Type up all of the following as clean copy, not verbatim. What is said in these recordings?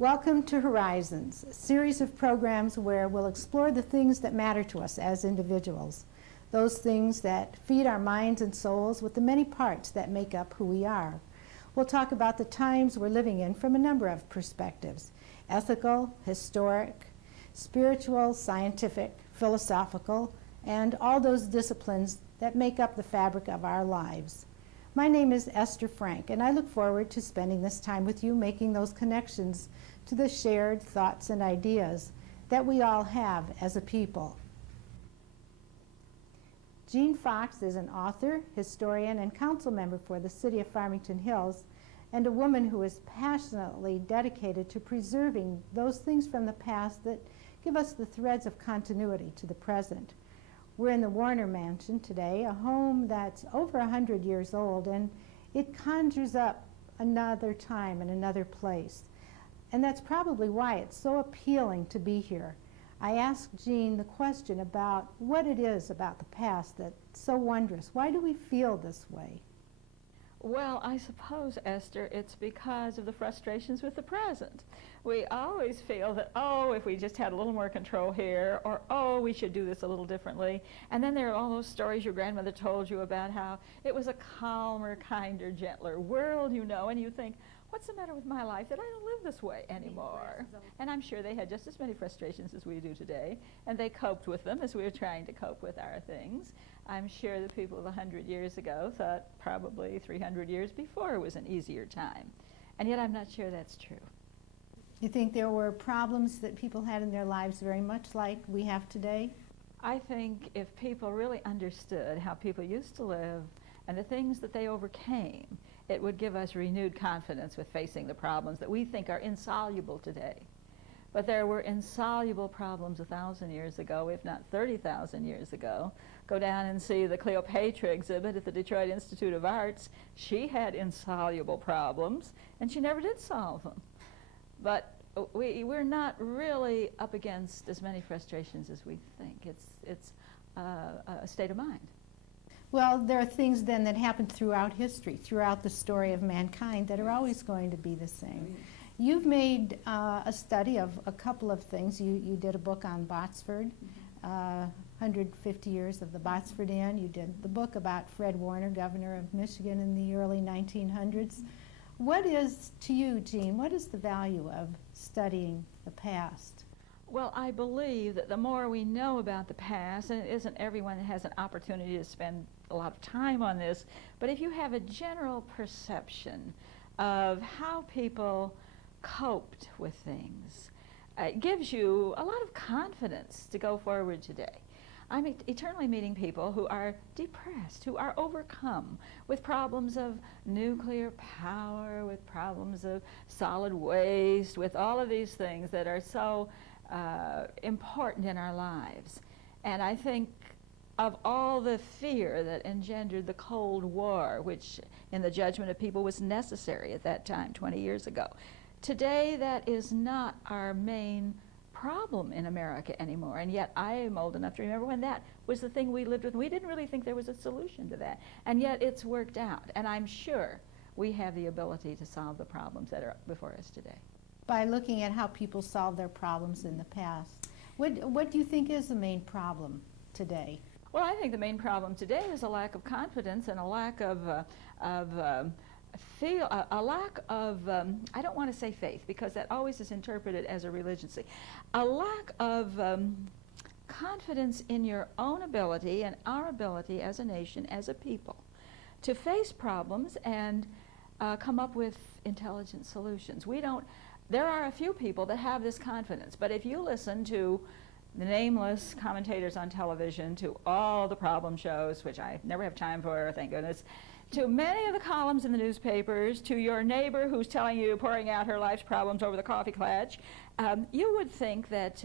Welcome to Horizons, a series of programs where we'll explore the things that matter to us as individuals, those things that feed our minds and souls with the many parts that make up who we are. We'll talk about the times we're living in from a number of perspectives: ethical, historic, spiritual, scientific, philosophical, and all those disciplines that make up the fabric of our lives. My name is Esther Frank, and I look forward to spending this time with you making those connections to the shared thoughts and ideas that we all have as a people. Jean Fox is an author, historian, and council member for the city of Farmington Hills, and a woman who is passionately dedicated to preserving those things from the past that give us the threads of continuity to the present. We're in the Warner Mansion today, a home that's over 100 years old, and it conjures up another time and another place. And that's probably why it's so appealing to be here. I asked Jean the question about what it is about the past that's so wondrous. Why do we feel this way? Well, I suppose, Esther, it's because of the frustrations with the present. We always feel that, oh, if we just had a little more control here, or, oh, we should do this a little differently. And then there are all those stories your grandmother told you about how it was a calmer, kinder, gentler world, you know, and you think, what's the matter with my life that I don't live this way anymore? And I'm sure they had just as many frustrations as we do today, and they coped with them as we were trying to cope with our things. I'm sure the people of 100 years ago thought probably 300 years before was an easier time. And yet I'm not sure that's true. You think there were problems that people had in their lives very much like we have today? I think if people really understood how people used to live and the things that they overcame, it would give us renewed confidence with facing the problems that we think are insoluble today. But there were insoluble problems 1,000 years ago, if not 30,000 years ago. Go down and see the Cleopatra exhibit at the Detroit Institute of Arts. She had insoluble problems, and she never did solve them. But we're not really up against as many frustrations as we think. It's a state of mind. Well, there are things then that happen throughout history, throughout the story of mankind, that are always going to be the same. You've made a study of a couple of things. You did a book on Botsford, 150 years of the Botsford Inn. You did the book about Fred Warner, governor of Michigan in the early 1900s. What is, to you, Jean, what is the value of studying the past? Well, I believe that the more we know about the past, and it isn't everyone that has an opportunity to spend a lot of time on this, but if you have a general perception of how people coped with things, it gives you a lot of confidence to go forward today. I'm eternally meeting people who are depressed, who are overcome with problems of nuclear power, with problems of solid waste, with all of these things that are so important in our lives. And I think of all the fear that engendered the Cold War, which in the judgment of people was necessary at that time, 20 years ago. Today, that is not our main problem in America anymore, and yet I am old enough to remember when that was the thing we lived with. We didn't really think there was a solution to that, and yet it's worked out, and I'm sure we have the ability to solve the problems that are before us today. By looking at how people solved their problems in the past, what do you think is the main problem today? Well, I think the main problem today is a lack of confidence and a lack of I don't want to say faith, because that always is interpreted as a religiouscy. A lack of confidence in your own ability and our ability as a nation, as a people, to face problems and come up with intelligent solutions. There are a few people that have this confidence, but if you listen to the nameless commentators on television, to all the problem shows, which I never have time for, thank goodness, to many of the columns in the newspapers, to your neighbor who's telling you, pouring out her life's problems over the coffee clutch, you would think that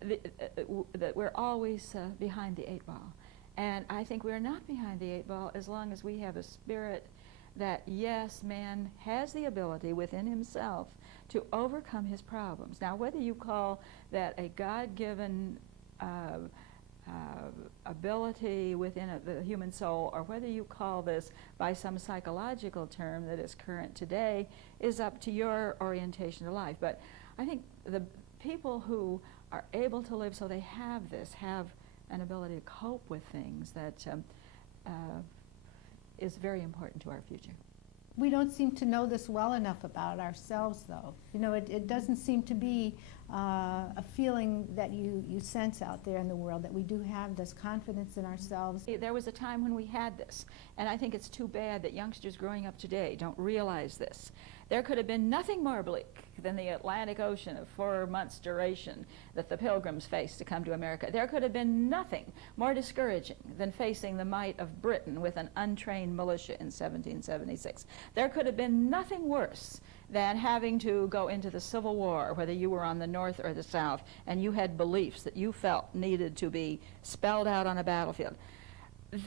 that we're always behind the 8 ball. And I think we're not behind the 8 ball as long as we have a spirit that, yes, man has the ability within himself to overcome his problems. Now, whether you call that a God-given ability within the human soul, or whether you call this by some psychological term that is current today, is up to your orientation to life. But I think the people who are able to live so they have an ability to cope with things that is very important to our future. We don't seem to know this well enough about ourselves, though. You know, it doesn't seem to be a feeling that you sense out there in the world, that we do have this confidence in ourselves. There was a time when we had this, and I think it's too bad that youngsters growing up today don't realize this. There could have been nothing more bleak than the Atlantic Ocean of 4 months' duration that the Pilgrims faced to come to America. There could have been nothing more discouraging than facing the might of Britain with an untrained militia in 1776. There could have been nothing worse than having to go into the Civil War, whether you were on the North or the South, and you had beliefs that you felt needed to be spelled out on a battlefield.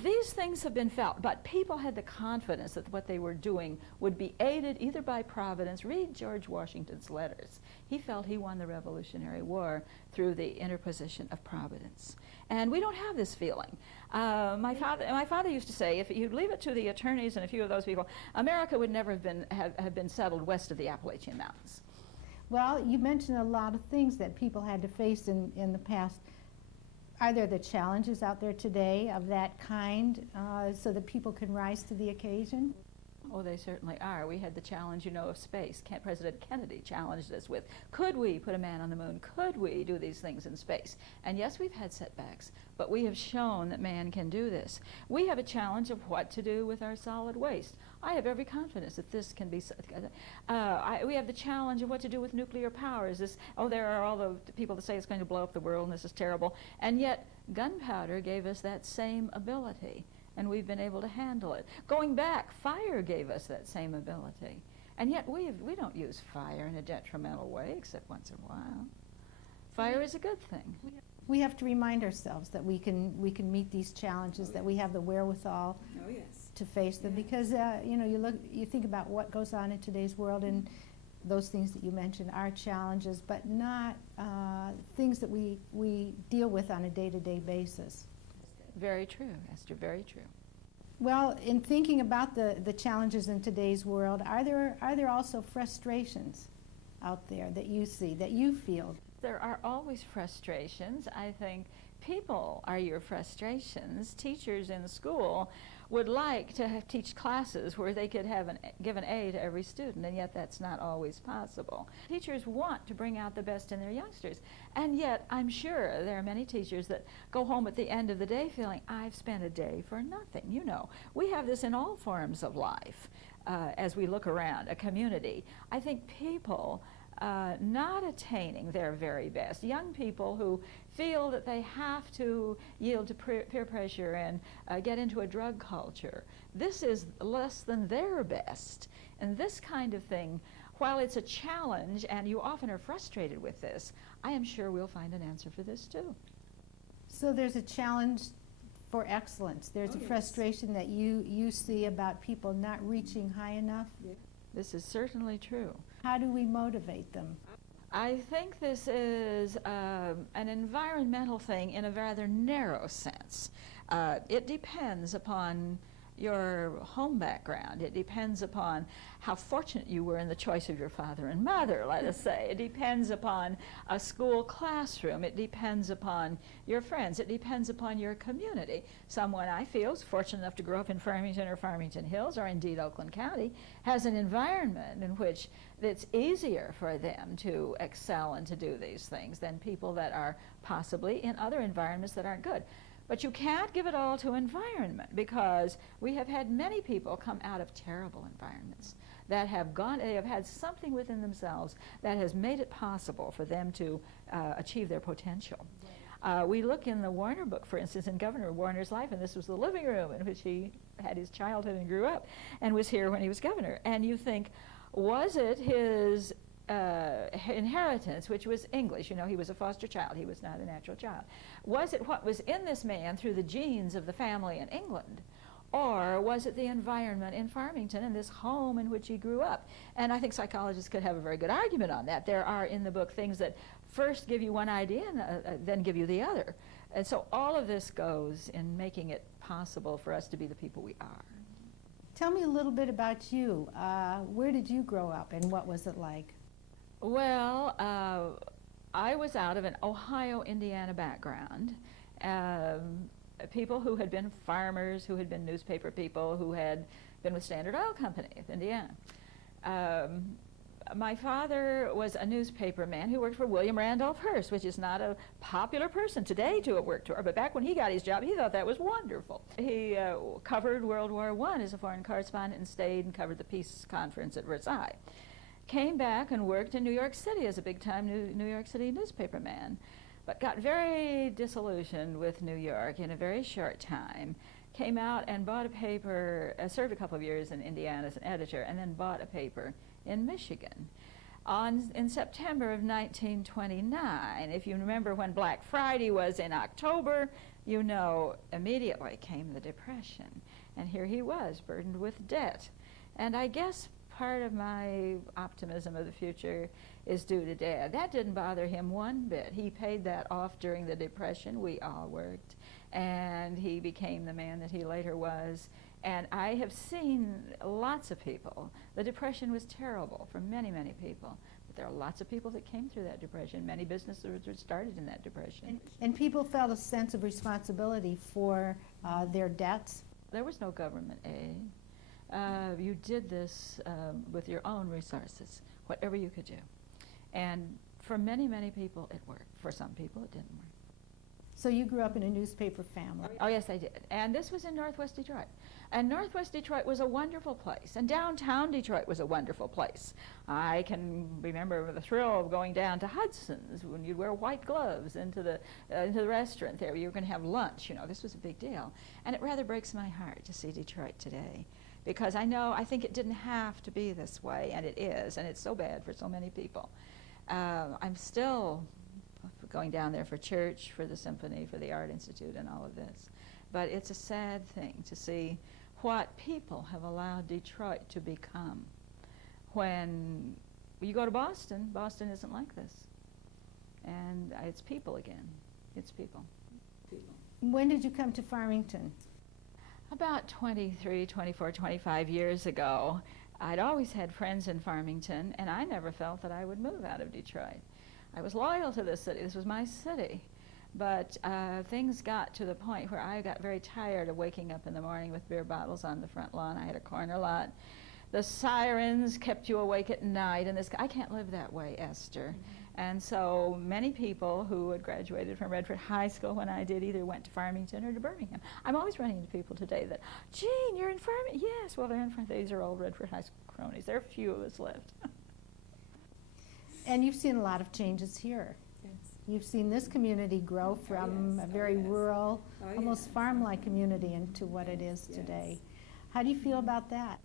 These things have been felt, but people had the confidence that what they were doing would be aided either by Providence. Read George Washington's letters. He felt he won the Revolutionary War through the interposition of Providence. And we don't have this feeling. My father used to say, if you leave it to the attorneys and a few of those people, America would never have been settled west of the Appalachian Mountains. Well, you mentioned a lot of things that people had to face in the past. Are there the challenges out there today of that kind so that people can rise to the occasion? Oh, they certainly are. We had the challenge, of space. President Kennedy challenged us with, could we put a man on the moon? Could we do these things in space? And yes, we've had setbacks, but we have shown that man can do this. We have a challenge of what to do with our solid waste. I have every confidence that this can be. We have the challenge of what to do with nuclear power. There are all the people that say it's going to blow up the world and this is terrible. And yet, gunpowder gave us that same ability, and we've been able to handle it. Going back, fire gave us that same ability. And yet, we don't use fire in a detrimental way, except once in a while. Fire is a good thing. We have to remind ourselves that we can meet these challenges, that we have the wherewithal to face them. Because you think about what goes on in today's world, and those things that you mentioned are challenges, but not things that we deal with on a day-to-day basis. Very true, Esther. Very true. Well, in thinking about the challenges in today's world, are there also frustrations out there that you see, that you feel? There are always frustrations. I think people are your frustrations. Teachers in school would like to teach classes where they could give an A to every student, and yet that's not always possible. Teachers want to bring out the best in their youngsters, and yet I'm sure there are many teachers that go home at the end of the day feeling, I've spent a day for nothing. We have this in all forms of life as we look around a community. I think people not attaining their very best. Young people who feel that they have to yield to peer pressure and get into a drug culture. This is less than their best. And this kind of thing, while it's a challenge and you often are frustrated with this, I am sure we'll find an answer for this too. So there's a challenge for excellence. There's a frustration that you see about people not reaching high enough. Yeah. This is certainly true. How do we motivate them? I think this is an environmental thing in a rather narrow sense. It depends upon your home background. It depends upon how fortunate you were in the choice of your father and mother, let us say. It depends upon a school classroom. It depends upon your friends. It depends upon your community. Someone I feel is fortunate enough to grow up in Farmington or Farmington Hills, or indeed Oakland County, has an environment in which it's easier for them to excel and to do these things than people that are possibly in other environments that aren't good. But you can't give it all to environment, because we have had many people come out of terrible environments that they have had something within themselves that has made it possible for them to achieve their potential. We look in the Warner book, for instance, in Governor Warner's life, and this was the living room in which he had his childhood and grew up and was here when he was governor. And you think, was it his inheritance, which was English? He was a foster child. He was not a natural child. Was it what was in this man through the genes of the family in England? Or was it the environment in Farmington and this home in which he grew up? And I think psychologists could have a very good argument on that. There are in the book things that first give you one idea and then give you the other. And so all of this goes in making it possible for us to be the people we are. Tell me a little bit about you. Where did you grow up and what was it like? Well, I was out of an Ohio-Indiana background. People who had been farmers, who had been newspaper people, who had been with Standard Oil Company of Indiana. My father was a newspaper man who worked for William Randolph Hearst, which is not a popular person today to have worked for, but back when he got his job, he thought that was wonderful. He covered World War I as a foreign correspondent and stayed and covered the peace conference at Versailles. Came back and worked in New York City as a big-time New York City newspaper man, but got very disillusioned with New York in a very short time. Came out and bought a paper, served a couple of years in Indiana as an editor, and then bought a paper in Michigan. In September of 1929, if you remember when Black Friday was in October, you know immediately came the Depression. And here he was, burdened with debt. And I guess part of my optimism of the future is due to Dad. That didn't bother him one bit. He paid that off during the Depression. We all worked. And he became the man that he later was. And I have seen lots of people. The Depression was terrible for many, many people. But there are lots of people that came through that Depression. Many businesses were started in that Depression. And people felt a sense of responsibility for their debts? There was no government aid. You did this with your own resources, whatever you could do. And for many, many people, it worked. For some people, it didn't work. So you grew up in a newspaper family? Oh, yes, I did. And this was in Northwest Detroit. And Northwest Detroit was a wonderful place. And downtown Detroit was a wonderful place. I can remember the thrill of going down to Hudson's when you'd wear white gloves into the restaurant there. You were going to have lunch. You know, this was a big deal. And it rather breaks my heart to see Detroit today. Because I think it didn't have to be this way, and it is, and it's so bad for so many people. I'm still going down there for church, for the symphony, for the Art Institute, and all of this. But it's a sad thing to see what people have allowed Detroit to become. When you go to Boston, Boston isn't like this. And it's people again. It's people. When did you come to Farmington? About 23, 24, 25 years ago. I'd always had friends in Farmington, and I never felt that I would move out of Detroit. I was loyal to this city. This was my city. But things got to the point where I got very tired of waking up in the morning with beer bottles on the front lawn. I had a corner lot. The sirens kept you awake at night, and I can't live that way, Esther. And so many people who had graduated from Redford High School when I did either went to Farmington or to Birmingham. I'm always running into people today that, Jean, you're in Farmington? Yes, well, they're in Farmington. These are old Redford High School cronies. There are few of us left. And you've seen a lot of changes here. Yes. You've seen this community grow from a very rural, almost farm-like community into what it is today. How do you feel about that?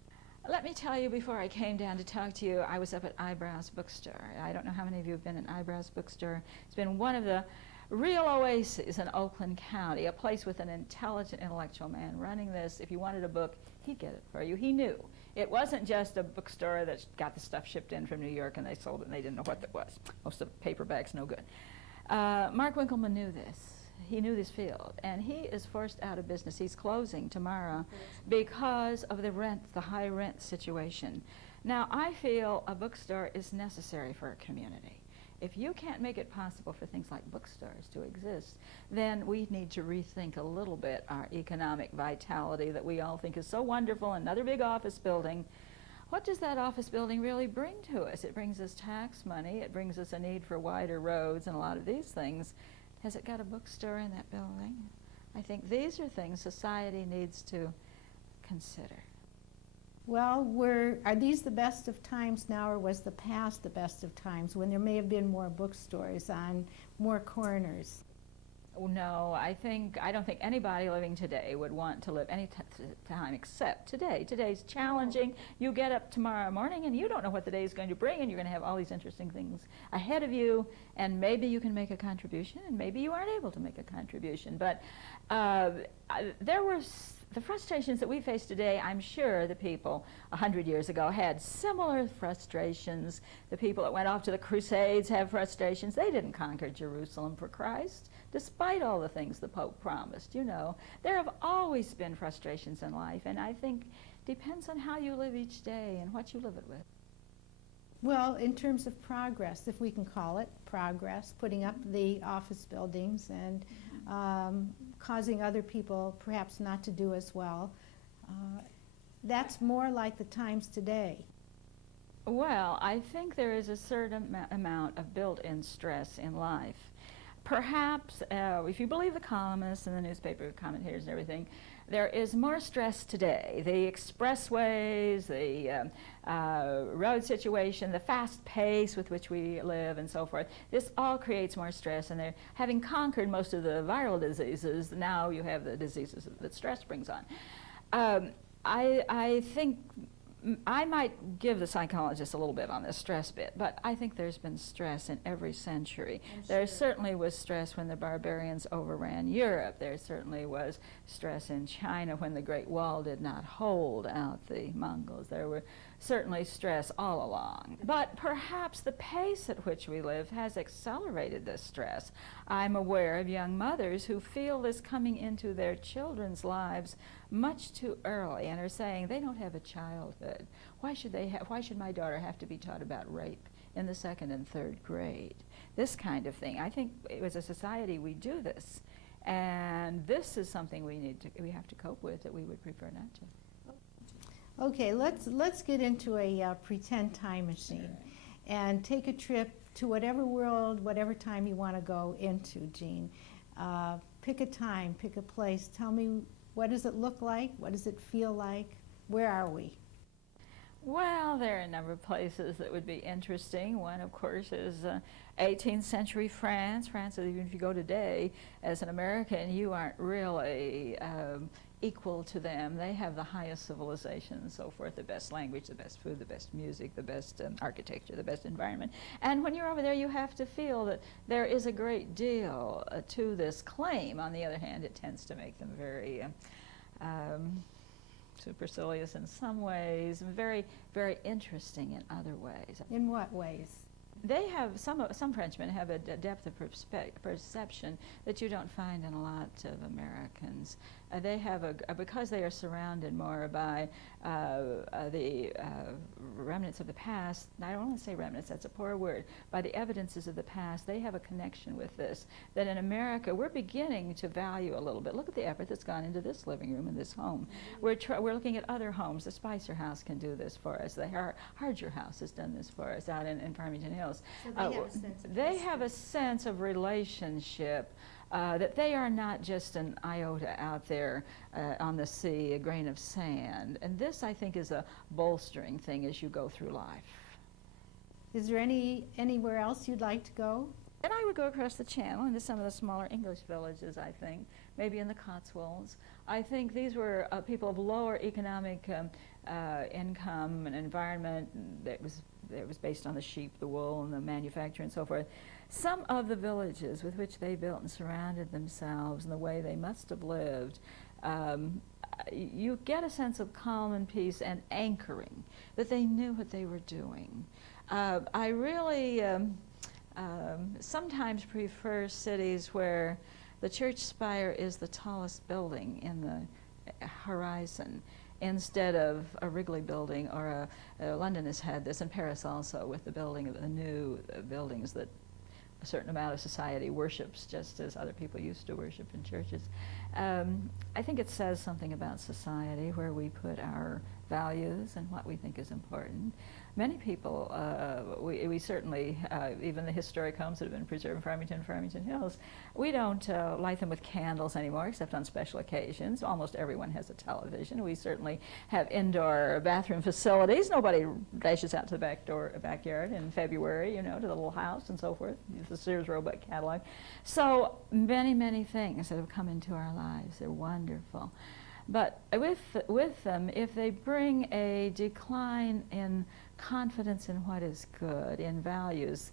Let me tell you, before I came down to talk to you, I was up at Eyebrows Bookstore. I don't know how many of you have been in Eyebrows Bookstore. It's been one of the real oases in Oakland County, a place with an intelligent, intellectual man running this. If you wanted a book, he'd get it for you. He knew. It wasn't just a bookstore that got the stuff shipped in from New York and they sold it and they didn't know what it was. Most of the paperbacks, no good. Mark Winkelman knew this. He knew this field, and he is forced out of business. He's closing tomorrow because of the rent, the high rent situation. Now, I feel a bookstore is necessary for a community. If you can't make it possible for things like bookstores to exist, then we need to rethink a little bit our economic vitality that we all think is so wonderful. Another big office building. What does that office building really bring to us? It brings us tax money. It brings us a need for wider roads and a lot of these things. Has it got a bookstore in that building? I think these are things society needs to consider. Well, are these the best of times now, or was the past the best of times when there may have been more bookstores on more corners? No, I don't think anybody living today would want to live any time except today. Today's challenging. You get up tomorrow morning and you don't know what the day is going to bring, and you're going to have all these interesting things ahead of you, and maybe you can make a contribution, and maybe you aren't able to make a contribution. But there were the frustrations that we face today. I'm sure the people 100 years ago had similar frustrations. The people that went off to the Crusades have frustrations. They didn't conquer Jerusalem for Christ. despite all the things the Pope promised. You know, there have always been frustrations in life, and I think depends on how you live each day and what you live it with. Well, in terms of progress, if we can call it progress, putting up the office buildings and causing other people perhaps not to do as well, that's more like the times today. Well, I think there is a certain amount of built-in stress in life. Perhaps, if you believe the columnists and the newspaper commentators and everything, there is more stress today. The expressways, the road situation, the fast pace with which we live and so forth, this all creates more stress, and they're having conquered most of the viral diseases, now you have the diseases that stress brings on. I think I might give the psychologists a little bit on this stress bit, but I think there's been stress in every century. There certainly was stress when the barbarians overran Europe. There certainly was stress in China when the Great Wall did not hold out the Mongols. There were certainly stress all along. But perhaps the pace at which we live has accelerated this stress. I'm aware of young mothers who feel this coming into their children's lives much too early and are saying they don't have a childhood. Why should my daughter have to be taught about rape in the 2nd and 3rd grade? This kind of thing. I think as a society we do this, and this is something we have to cope with that we would prefer not to. Okay, let's get into a pretend time machine and take a trip to whatever world, whatever time you want to go into, Jean. Pick a time, pick a place. Tell me, what does it look like? What does it feel like? Where are we? Well, there are a number of places that would be interesting. One, of course, is 18th century France. France, even if you go today, as an American, you aren't really equal to them. They have the highest civilization and so forth, the best language, the best food, the best music, the best architecture, the best environment. And when you're over there, you have to feel that there is a great deal to this claim. On the other hand, it tends to make them very supercilious in some ways, very, very interesting in other ways. In what ways? They have, some Frenchmen have a depth of perception that you don't find in a lot of Americans. They have because they are surrounded more by the remnants of the past. I don't want to say remnants, that's a poor word, by the evidences of the past. They have a connection with this that in America we're beginning to value a little bit. Look at the effort that's gone into this living room and this home. We're looking at other homes. The Spicer House can do this for us. The Harger House has done this for us out in Farmington Hills. So they have a sense of relationship, that they are not just an iota out there on the sea, a grain of sand. And this, I think, is a bolstering thing as you go through life. Is there anywhere else you'd like to go? And I would go across the channel into some of the smaller English villages, I think, maybe in the Cotswolds. I think these were people of lower economic income and environment that was based on the sheep, the wool, and the manufacture and so forth. Some of the villages with which they built and surrounded themselves and the way they must have lived, you get a sense of calm and peace and anchoring, that they knew what they were doing. I really sometimes prefer cities where the church spire is the tallest building in the horizon, instead of a Wrigley building or London has had this, and Paris also, with the building of the new buildings that a certain amount of society worships just as other people used to worship in churches. I think it says something about society where we put our values and what we think is important. Many people, we certainly, even the historic homes that have been preserved in Farmington Hills, we don't light them with candles anymore except on special occasions. Almost everyone has a television. We certainly have indoor bathroom facilities. Nobody dashes out to the backyard in February, to the little house and so forth, the Sears Roebuck catalog. So many, many things that have come into our lives. They're wonderful. But with them, if they bring a decline in confidence in what is good, in values.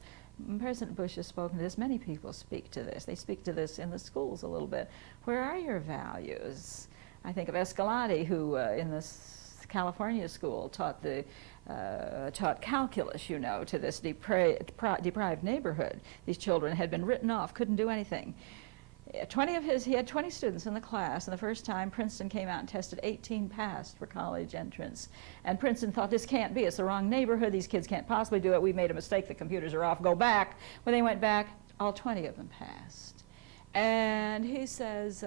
President Bush has spoken to this. Many people speak to this. They speak to this in the schools a little bit. Where are your values? I think of Escalante, who in this California school taught calculus, to this deprived neighborhood. These children had been written off, couldn't do anything. He had 20 students in the class, and the first time Princeton came out and tested, 18 passed for college entrance. And Princeton thought, this can't be, it's the wrong neighborhood, these kids can't possibly do it, we made a mistake, the computers are off, go back. When they went back, all 20 of them passed. And he says,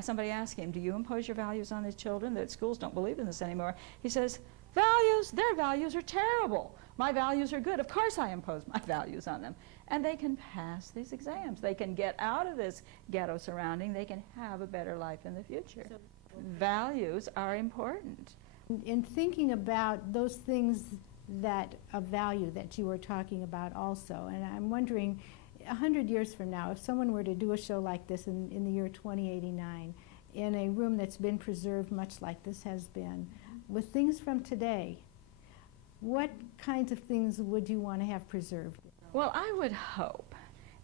somebody asked him, do you impose your values on these children? The schools don't believe in this anymore. He says, values, their values are terrible. My values are good. Of course I impose my values on them. And they can pass these exams. They can get out of this ghetto surrounding. They can have a better life in the future. Values are important. In thinking about those things that of value that you were talking about also, and I'm wondering, 100 years from now, if someone were to do a show like this in the year 2089, in a room that's been preserved much like this has been, with things from today, what kinds of things would you want to have preserved? Well, I would hope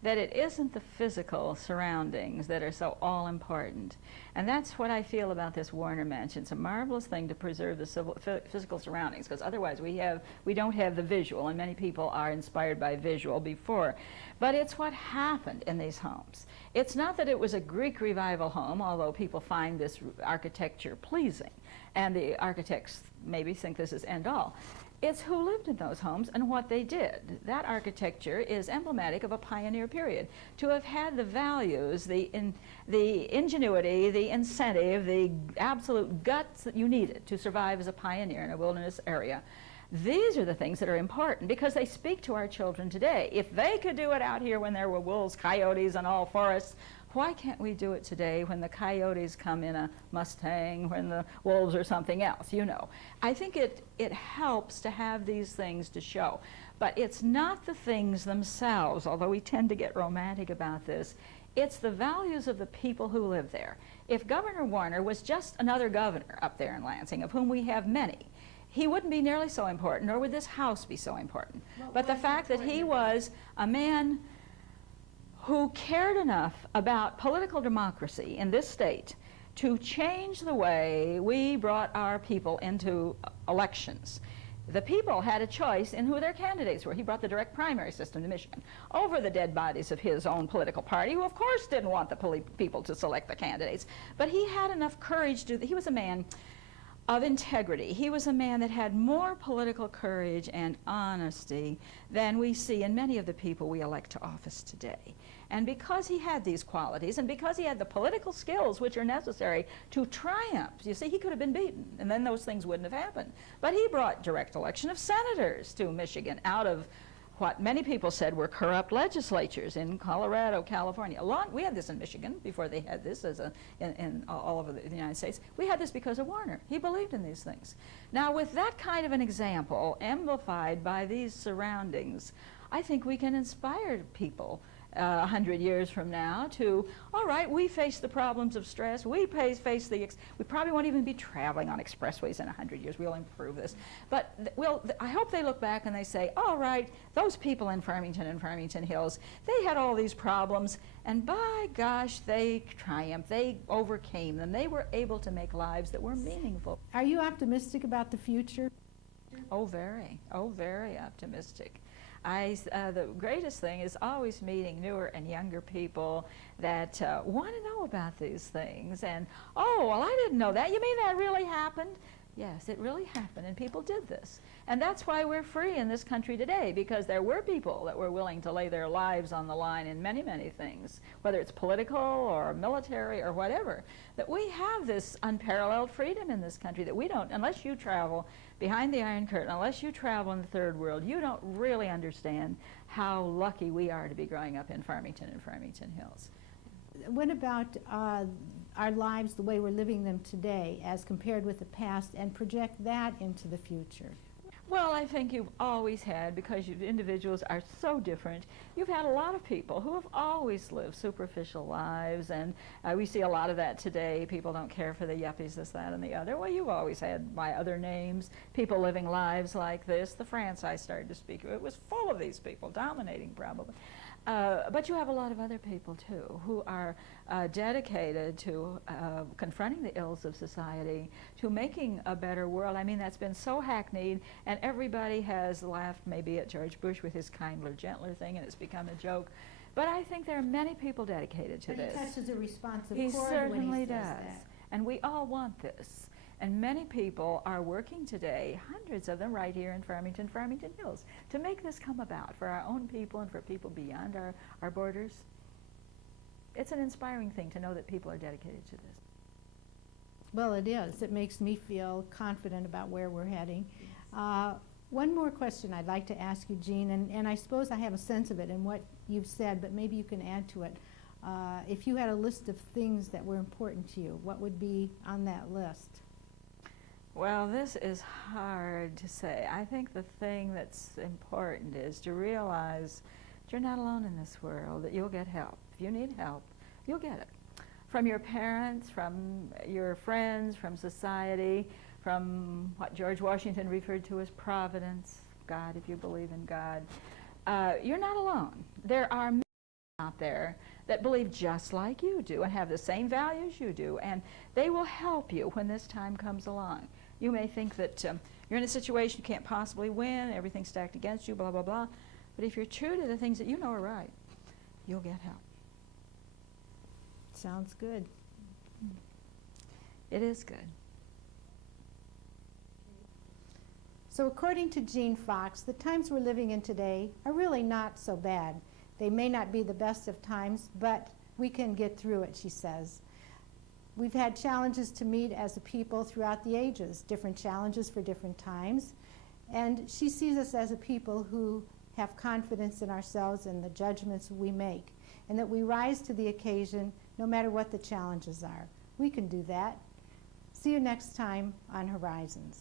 that it isn't the physical surroundings that are so all-important. And that's what I feel about this Warner Mansion. It's a marvelous thing to preserve the physical surroundings, because otherwise we don't have the visual, and many people are inspired by visual before. But it's what happened in these homes. It's not that it was a Greek revival home, although people find this architecture pleasing, and the architects maybe think this is end all. It's who lived in those homes and what they did. That architecture is emblematic of a pioneer period. To have had the values, the ingenuity, the incentive, the absolute guts that you needed to survive as a pioneer in a wilderness area, these are the things that are important because they speak to our children today. If they could do it out here when there were wolves, coyotes, and all forests, why can't we do it today when the coyotes come in a Mustang, when the wolves are something else, you know? I think it helps to have these things to show. But it's not the things themselves, although we tend to get romantic about this. It's the values of the people who live there. If Governor Warner was just another governor up there in Lansing, of whom we have many, he wouldn't be nearly so important, nor would this house be so important. But the fact that he was a man who cared enough about political democracy in this state to change the way we brought our people into elections. The people had a choice in who their candidates were. He brought the direct primary system to Michigan over the dead bodies of his own political party, who of course didn't want the people to select the candidates. But he had enough courage to, he was a man of integrity. He was a man that had more political courage and honesty than we see in many of the people we elect to office today. And because he had these qualities, and because he had the political skills which are necessary to triumph, you see, he could have been beaten, and then those things wouldn't have happened. But he brought direct election of senators to Michigan out of what many people said were corrupt legislatures in Colorado, California. We had this in Michigan before they had this in all over the United States. We had this because of Warner. He believed in these things. Now, with that kind of an example, amplified by these surroundings, I think we can inspire people 100 years from now to, all right, we face the problems of stress, we face we probably won't even be traveling on expressways in 100 years, we'll improve this. But I hope they look back and they say, all right, those people in Farmington and Farmington Hills, they had all these problems, and by gosh, they triumphed, they overcame them, they were able to make lives that were meaningful. Are you optimistic about the future? Oh, very optimistic. The greatest thing is always meeting newer and younger people that want to know about these things. And, oh, well, I didn't know that. You mean that really happened? Yes, it really happened, and people did this. And that's why we're free in this country today, because there were people that were willing to lay their lives on the line in many, many things, whether it's political or military or whatever, that we have this unparalleled freedom in this country that we don't, unless you travel behind the Iron Curtain, unless you travel in the third world, you don't really understand how lucky we are to be growing up in Farmington and Farmington Hills. What about our lives, the way we're living them today, as compared with the past, and project that into the future? Well, I think you've always had, because individuals are so different, you've had a lot of people who have always lived superficial lives, and we see a lot of that today. People don't care for the yuppies, this, that, and the other. Well, you've always had, by other names, people living lives like this. The France I started to speak of, it was full of these people, dominating probably. But you have a lot of other people too who are dedicated to confronting the ills of society, to making a better world. I mean, that's been so hackneyed, and everybody has laughed maybe at George Bush with his kinder, gentler thing, and it's become a joke. But I think there are many people dedicated to this. He touches a responsive He chord certainly when he does. says that. And we all want this. And many people are working today, hundreds of them right here in Farmington Hills, to make this come about for our own people and for people beyond our borders. It's an inspiring thing to know that people are dedicated to this. Well, it is. It makes me feel confident about where we're heading. One more question I'd like to ask you, Jean, and I suppose I have a sense of it in what you've said, but maybe you can add to it. If you had a list of things that were important to you, what would be on that list? Well, this is hard to say. I think the thing that's important is to realize that you're not alone in this world, that you'll get help. If you need help, you'll get it. From your parents, from your friends, from society, from what George Washington referred to as providence, God, if you believe in God. You're not alone. There are many out there that believe just like you do and have the same values you do, and they will help you when this time comes along. You may think that you're in a situation you can't possibly win, everything's stacked against you, blah, blah, blah. But if you're true to the things that you know are right, you'll get help. Sounds good. It is good. So according to Jean Fox, the times we're living in today are really not so bad. They may not be the best of times, but we can get through it, she says. We've had challenges to meet as a people throughout the ages, different challenges for different times, and she sees us as a people who have confidence in ourselves and the judgments we make, and that we rise to the occasion no matter what the challenges are. We can do that. See you next time on Horizons.